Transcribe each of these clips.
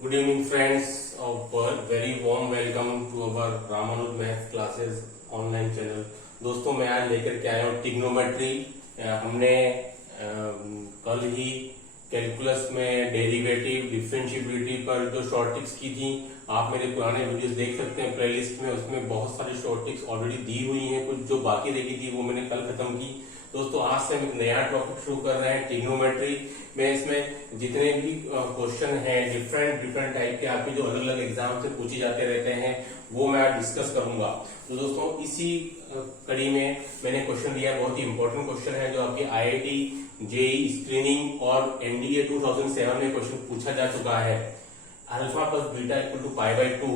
Good evening, friends of Pearl. Very warm welcome to our Ramanuj math classes online channel. दोस्तों मैं आज लेकर के आया हूँ ट्रिग्नोमेट्री। हमने कल ही कैलकुलस में डेरिवेटिव डिफरेंशिएबिलिटी पर जो शॉर्ट ट्रिक्स की थी, आप मेरे पुराने वीडियोस देख सकते हैं प्लेलिस्ट में। उसमें बहुत सारी शॉर्ट ट्रिक्स ऑलरेडी दी हुई हैं, कुछ जो बाकी रह गई थी वो मैंने कल खत्म की। दोस्तों आज से हम एक नया टॉपिक शुरू कर रहे हैं ट्रिग्नोमेट्री में। इसमें जितने भी क्वेश्चन हैं डिफरेंट टाइप के आपके जो अलग अलग एग्जाम से पूछे जाते रहते हैं वो मैं आज डिस्कस करूंगा। तो दोस्तों इसी कड़ी में मैंने क्वेश्चन लिया, बहुत ही इंपॉर्टेंट क्वेश्चन है जो आपके आईआईटी जेईई स्क्रीनिंग और एनडीए 2007 में क्वेश्चन पूछा जा चुका है। Alpha plus beta equal to pi by 2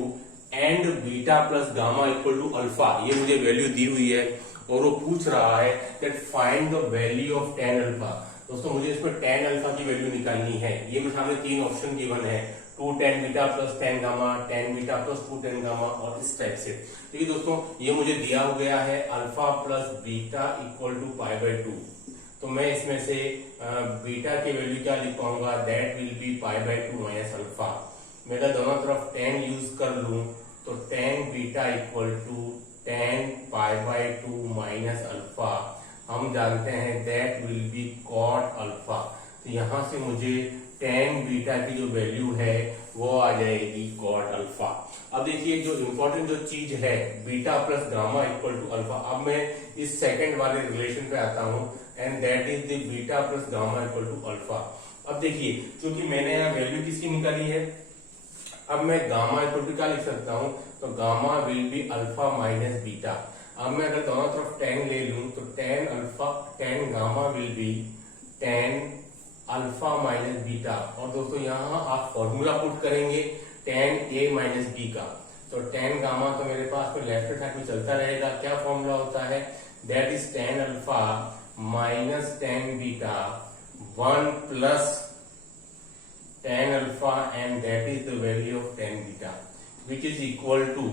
and beta plus gamma equal to alpha, ये मुझे वैल्यू दी हुई है और वो पूछ रहा है that find the value of tan alpha. दोस्तों मुझे इसमें tan अल्फा की वैल्यू निकालनी है। ये मेरे सामने तीन ऑप्शन गिवन है, 2 tan beta plus tan gamma, tan beta plus 2 tan gamma और इस टाइप से। देखिए दोस्तों ये मुझे दिया गया है alpha plus beta equal to pi by 2। तो मैं इसमें से बीटा की वैल्यू क्या लिख पाऊंगा, that will B pi by 2 minus alpha. मैं अगर दोनों तरफ tan यूज कर लूं तो tan beta equal to tan pi by 2 minus alpha. हम जानते हैं that will be cot alpha. तो यहां से मुझे tan बीटा की जो वैल्यू है वो आ जाएगी cot अल्फा। अब देखिए जो इंपॉर्टेंट जो चीज है beta plus gamma equal to alpha. अब मैं इस सेकंड वाले रिलेशन पे आता हूं and that is the beta plus gamma equal to alpha. अब देखिए क्योंकि मैंने यहाँ वैल्यू किसकी निकाली है, अब मैं गामा इक्वल टू क्या लिख सकता हूं, तो gamma will be alpha minus beta. अब मैं अगर दोनों तरफ tan ले लूं तो tan gamma will be tan alpha minus beta. और दोस्तों यहाँ आप फॉर्मूला पुट करेंगे tan a माइनस बी का। तो tan गामा तो मेरे पास में लेफ्ट साइड में चलता रहेगा। क्या फॉर्मूला होता है, that is tan alpha minus tan beta 1 plus tan alpha and that is the value of tan beta which is equal to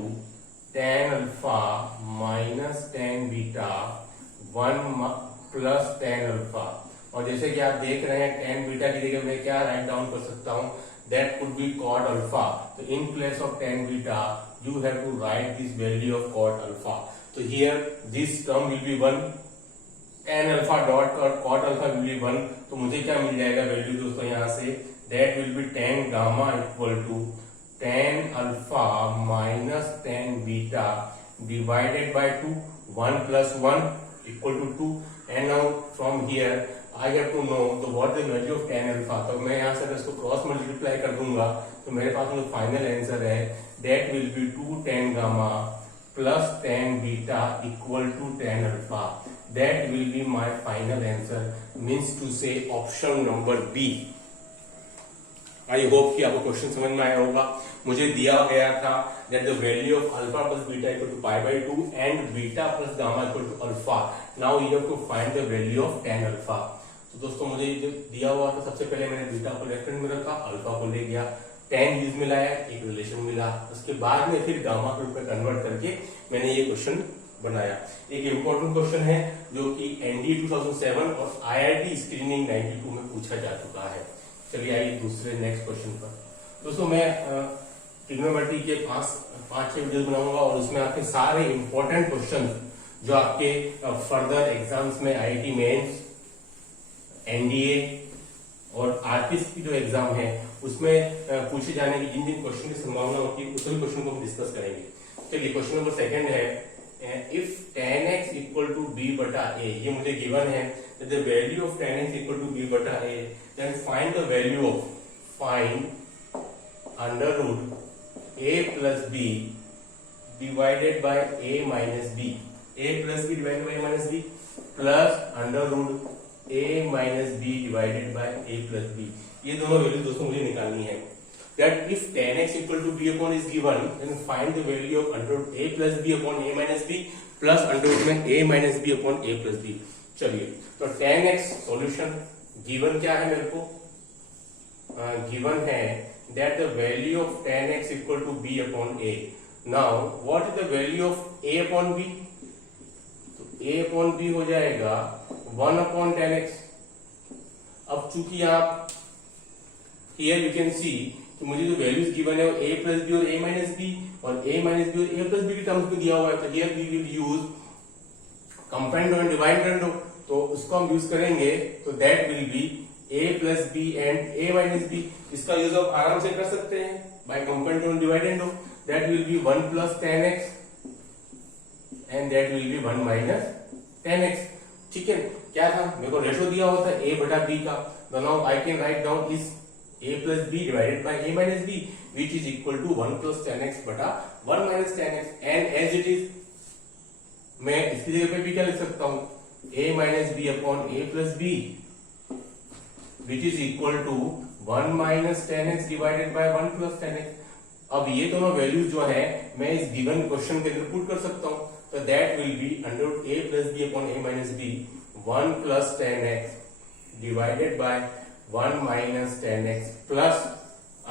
tan alpha minus tan beta 1 plus tan alpha। और जैसे कि आप देख रहे हैं tan beta की जगह मैं क्या राइट डाउन कर सकता हूं, that could be cot alpha। तो in place of tan beta you have to write this value of cot alpha। तो here this term will be 1, tan alpha dot cot alpha will be 1। तो मुझे क्या मिल जाएगा value दोस्तों यहाँ से, that will be tan gamma equal to tan alpha minus tan beta divided by 2, 1 plus 1 equal to 2। and now from here I have to know the what the value of tan alpha। तो मैं यहाँ से इसको cross multiply कर दूंगा तो मेरे पास जो फाइनल आंसर है that will be 2 tan gamma plus tan beta equal to tan alpha। that will be my final answer, means to say option number B। I hope कि आपको क्वेश्चन समझ में आया होगा। मुझे दिया गया था that the value of alpha plus beta equal to pi by 2 and beta plus gamma equal to alpha. Now you have to find the value of tan alpha. तो दोस्तों मुझे जो दिया हुआ था सबसे पहले मैंने बीटा को लेफ्ट हैंड में रखा, अल्फा को ले गया, tan यूज में लाया, एक रिलेशन मिला, उसके बाद में फिर गामा के रूप में कन्वर्ट करके मैंने ये क्वेश्चन बनाया। एक इंपॉर्टेंट क्वेश्चन है जो कि एनडीए 2007 और आईआईटी स्क्रीनिंग 92 में पूछा जा चुका है। चलिए आइए दूसरे नेक्स्ट क्वेश्चन पर। दोस्तों मैं ट्रिग्नोमेट्री के पांच छह वीडियो बनाऊंगा और उसमें आपके सारे इंपॉर्टेंट क्वेश्चन जो आपके फर्दर एग्जाम्स में आईआईटी मेंस, एनडीए और आरपीएस की जो एग्जाम है उसमें पूछे जाने की जिन जिन क्वेश्चन की संभावना होती है उस सभी क्वेश्चन को हम डिस्कस करेंगे। चलिए क्वेश्चन नंबर सेकंड है, if tan x equal to b बटा a, ये मुझे गिवन है the value of tan x equal to b बटा a, then find the value of under root a plus b divided by a minus b, a plus b divided by a minus b plus under root a minus b divided by a plus b। ये दोनों value दोस्तों मुझे निकालनी है। That if tan x equal to b upon is given, then find the value of under root a plus b upon a minus b plus under root में a minus b upon a plus b। चलिए तो tan x solution given क्या है मेरे को, given है that the value of tan x equal to b upon a। Now what is the value of a upon b, तो a upon b हो जाएगा 1 upon tan x। अब चूंकि आप here you can see तो मुझे जो वैल्यूज गिवन है वो a प्लस बी और a माइनस बी और a माइनस बी और a प्लस बी के टर्म्स में दिया हुआ है। तो here we will use compound and dividend rule, तो उसको हम यूज करेंगे, तो that will be a plus B and a minus B. इसका यूज आप आराम से कर सकते हैं by compound and dividend rule. That will be 1 plus 10x and that will be 1 minus 10x। ठीक है, क्या था, मेरे को रेशो दिया हुआ था a बटा b का, तो now I can write down इस a plus b divided by a minus b which is equal to 1 plus 10x बटा 1 minus 10x। And as it is मैं इसकी जगह पे भी क्या लिख सकता हूं, a minus b upon a plus b which is equal to 1 minus 10x divided by 1 plus 10x। अब ये दोनों वैल्यूज जो है मैं इस गिवन क्वेश्चन के अंदर पुट कर सकता हूं, तो that will be under root a plus b upon a minus b 1 plus 10x divided by 1 minus 10x plus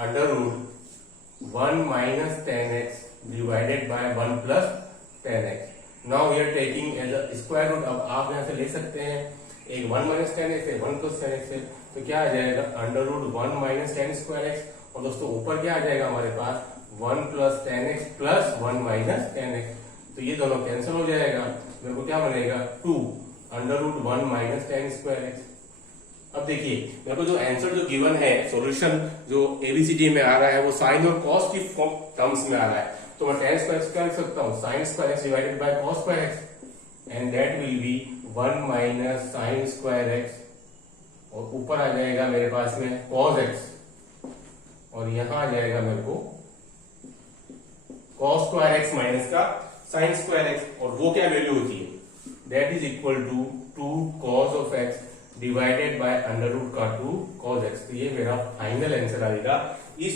under root 1 minus 10x divided by 1 plus 10x। Now we are taking as a square root. अब आप यहां से ले सकते हैं एक 1 minus 10x है 1 plus 10x है, तो क्या आ जाएगा under root 1 minus 10 square x, और दोस्तों ऊपर क्या आ जाएगा हमारे पास 1 plus 10x plus 1 minus 10x। तो ये दोनों कैंसिल हो जाएगा, मेरे को क्या बनेगा 2 under root 1 minus 10 square x। अब देखिए मेरे को जो आंसर जो गिवन है, सॉल्यूशन जो एबीसीडी में आ रहा है वो साइन और कॉस की टर्म्स में आ रहा है, तो मैं tan स्क्वायर x क्या लिख सकता हूँ, sign square x divided by cos square x and that will be 1 minus sign square x, और ऊपर आ जाएगा मेरे पास में cos x, और यहां आ जाएगा मेरे को cos स्क्वायर x माइनस का साइन स्क्वायर x, और वो क्या वैल्यू होती है, that is equal to 2 cos of x divided by under root का 2 cos x। तो ये मेरा फाइनल आंसर आएगा इस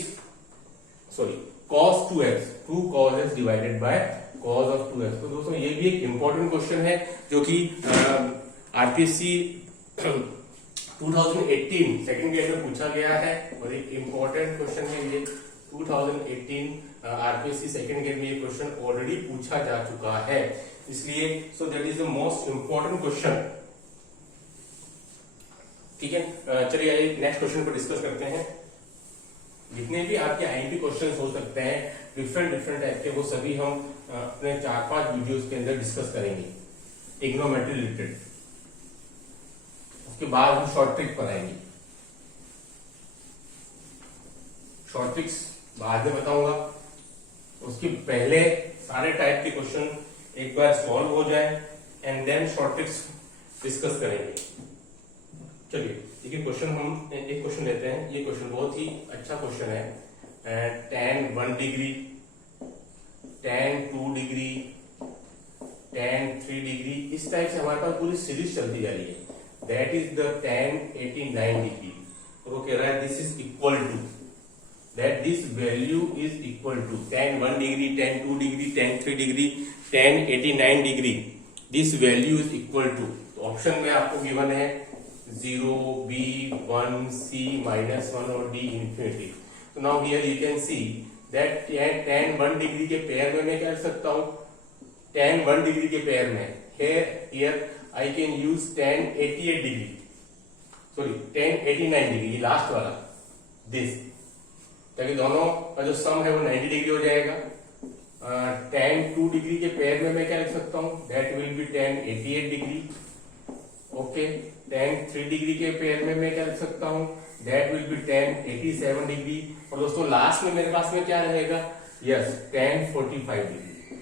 cos 2x 2 cos x divided bye cos of 2x। तो दोस्तों ये भी एक इंपॉर्टेंट क्वेश्चन है जो कि आरपीएससी 2018 सेकंड ग्रेड में पूछा गया है, और एक इंपॉर्टेंट क्वेश्चन है ये 2018 आरपीएससी सेकंड ग्रेड में ये क्वेश्चन ऑलरेडी पूछा जा चुका है, इसलिए so that is the most important question. ठीक है, चलिए नेक्स्ट क्वेश्चन पर डिस्कस करते हैं। जितने भी आपके आईएमपी क्वेश्चन हो सकते हैं डिफरेंट टाइप के, वो सभी हम अपने 4-5 वीडियोस के अंदर डिस्कस करेंगे ट्रिग्नोमेट्री रिलेटेड। उसके बाद हम शॉर्ट ट्रिक पर आएंगे, शॉर्ट ट्रिक्स बाद में बताऊंगा। उसके पहले सारे टाइप के क्वेश्चन एक बार सॉल्व हो जाए and then short tricks discuss करेंगे। चलिए देखिए क्वेश्चन हम एक क्वेश्चन लेते हैं। ये क्वेश्चन बहुत ही अच्छा क्वेश्चन है। tan 1 degree, tan 2 degree, tan 3 degree, इस टाइप से हमारे पास पूरी सीरीज चलती जा रही है। That is the tan 89 degree, और वो कह रहा है this is equal to, that this value is equal to tan 1 degree, tan 2 degree, tan 3 degree, tan 89 degree, this value is equal to. तो ऑप्शन में आपको गिवन है 0, B, 1, C, -1 और D infinity। तो now here you can see that tan 1 degree के pair में मैं क्या कर सकता हूं, tan 1 डिग्री के पेयर में here I can use tan 88 degree, sorry tan 89 degree, last वाला दिस, ताकि दोनों का जो सम है वो 90 डिग्री हो जाएगा। tan 2 डिग्री के पेयर में मैं क्या लिख सकता हूं, that will B tan 88 degree. Okay, tan 3 degree के पेयर में मैं क्या लिख सकता हूं, that will B tan 87 degree. और दोस्तों लास्ट में मेरे पास में क्या रहेगा, यस tan 45 डिग्री।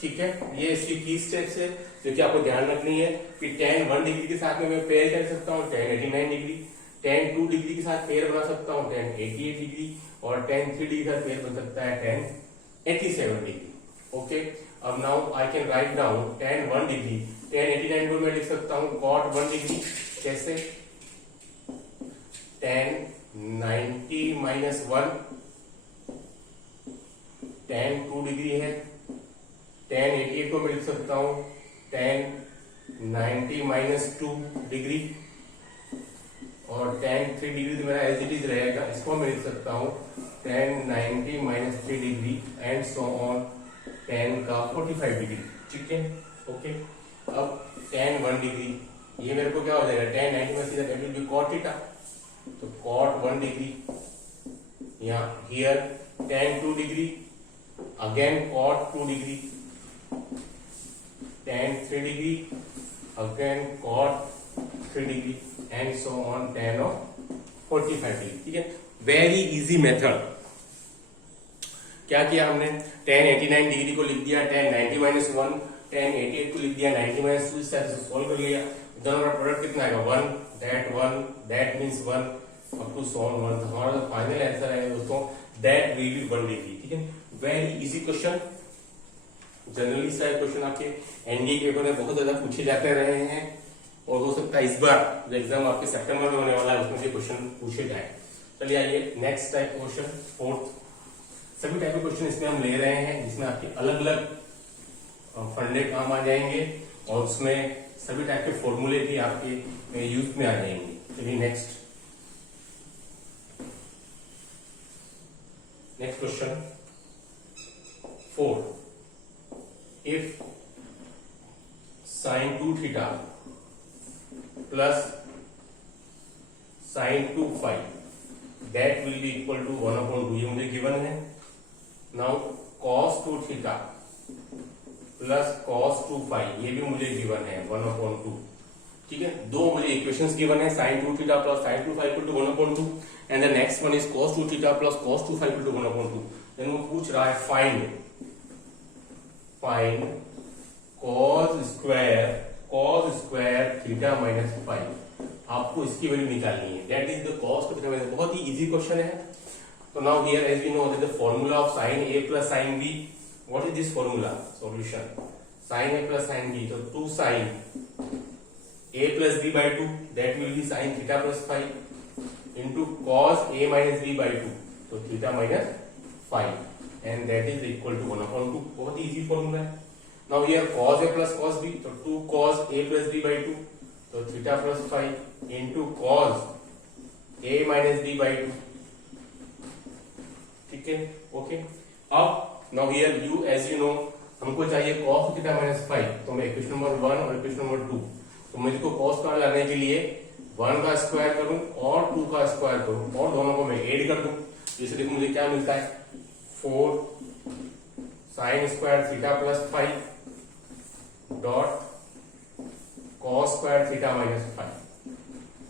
ठीक है, ये इसकी की स्टेप्स है जो कि आपको ध्यान रखनी है कि tan 1 डिग्री के साथ में मैं पेयर कर सकता हूँ tan 89 डिग्री, tan 2 डिग्री के साथ पेयर बना सकता हूँ tan 88 डिग्री, और tan 3 डिग्री के साथ पेयर बन सकता है tan 87 डिग्री। ओके, अब now I can write down tan 1 degree, tan 89 को मैं लिख सकता हूँ cot 1 डिग्री, कैसे, tan 90 -1, tan 2 डिग्री है, tan 88 को मैं लिख सकता हूँ tan 90 -2 डिग्री, और tan 3 डिग्री तो मेरा एज इट इज रहेगा, इसको मैं लिख सकता हूँ tan 90 -3 degree and so on tan का 45 डिग्री। ठीक है, ओके। अब tan 1 डिग्री, ये मेरे को क्या हो जाएगा, tan 90 में सीधा that will be cot theta, तो cot 1 डिग्री यहाँ here tan 2 degree, again cot 2 degree, tan 3 degree, again cot 3 degree, and so on tan of 45 degree. ठीक है, वेरी इजी मेथड. क्या किया हमने, tan 89 डिग्री को लिख दिया tan 90 माइनस 1, tan 88 को लिख दिया 90 माइनस 2. इस तरह से सॉल्व कर लिया. दोनों का प्रोडक्ट कितना आएगा 1, that means 1 up to so on 1. हमारा जो फाइनल आंसर है दोस्तों that will be 1 डिग्री. ठीक है, वेरी इजी क्वेश्चन. जनरली सारे क्वेश्चन आपके एनडीए के पेपर में बहुत ज्यादा पूछे जाते रहे हैं, और हो सकता है इस बार जो एग्जाम आपके सितंबर में होने वाला है उसमें से क्वेश्चन पूछे जाए. चलिए आइए नेक्स्ट टाइप क्वेश्चन, फोर्थ. सभी टाइप के क्वेश्चन इसमें हम ले रहे हैं जिसमें आपके अलग अलग फंडे काम आ जाएंगे, और उसमें सभी टाइप के फॉर्मूले भी आपके यूज में आ जाएंगे. चलिए next question 4. If sin 2 theta plus sin 2 phi that will be equal to 1 upon 2, ये मुझे गिवन है. Now cos 2 theta plus cos 2 phi ये भी मुझे गिवन है 1 upon 2. ठीक है, दो मुझे इक्वेशंस गिवन है, sin 2 theta plus sin 2 phi equal to 1 upon 2, and the next one is cos 2 theta plus cos 2 phi equal to 1 upon 2. then वो पूछ रहा है find cos square theta minus phi. आपको इसकी वैल्यू निकालनी है. That is the cos theta minus. बहुत ही इजी क्वेश्चन है. तो now here as we know the formula of sin a plus sin b. What is this formula? Solution sin a plus sin b. तो 2 sin a plus b by 2 that will be sin theta plus phi into cos a minus b by 2, तो theta minus phi, and that is equal to 1 upon 2. बहुत ही easy formula है. Now here cos a plus cos b, तो 2 cos a plus b by 2, तो theta plus phi into cos a minus b by 2. ठीक है, okay. अब now here you as you know हमको चाहिए cos theta minus phi. तो मैं equation number 1 और इक्वेशन नंबर 2, तो मुझे को cos का लाने के लिए 1 का स्क्वायर करूं और 2 का स्क्वायर करूं, और दोनों को मैं ऐड कर दूं. जैसे देखो मुझे क्या मिलता है 4 sin square theta plus phi dot cos square theta minus phi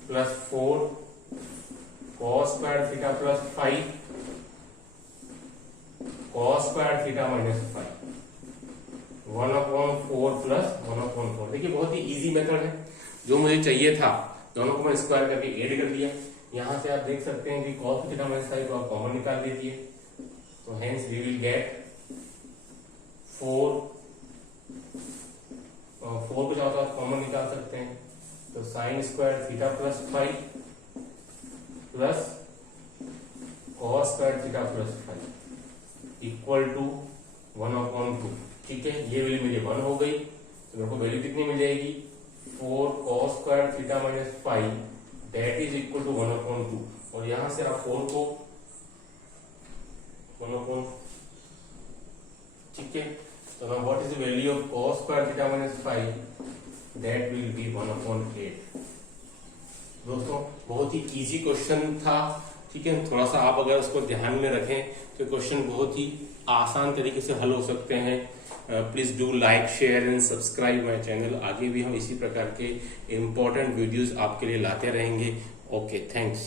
plus 4 cos square theta plus phi cos square theta minus phi 1/4 plus 1/4. देखिए बहुत ही इजी मेथड है. जो मुझे चाहिए था दोनों को मैं स्क्वायर करके ऐड कर दिया. यहां से आप देख सकते हैं कि cos थीटा माइनस phi को आप कॉमन निकाल दीजिए, तो हेंस वी विल गेट 4 को चाहो तो आप कॉमन निकाल सकते हैं, तो sine square theta plus phi plus cos square theta plus phi equal to 1/2. ठीक है, ये वैल्यू मेरी 1 हो गई. तो मेरे को वैल्यू कितनी मिल जाएगी 4 cos square theta minus phi that is equal to 1/2. और यहां से आप 4 को 1/, ठीक है. तो now what is the value of cos square theta minus phi? That will be 1/8. दोस्तों बहुत ही इजी क्वेश्चन था. ठीक है, थोड़ा सा आप अगर उसको ध्यान में रखें तो क्वेश्चन बहुत ही आसान तरीके से हल हो सकते हैं. Please do like share and subscribe my channel. आगे भी हम इसी प्रकार के इम्पोर्टेंट वीडियोस आपके लिए लाते रहेंगे. Okay, thanks.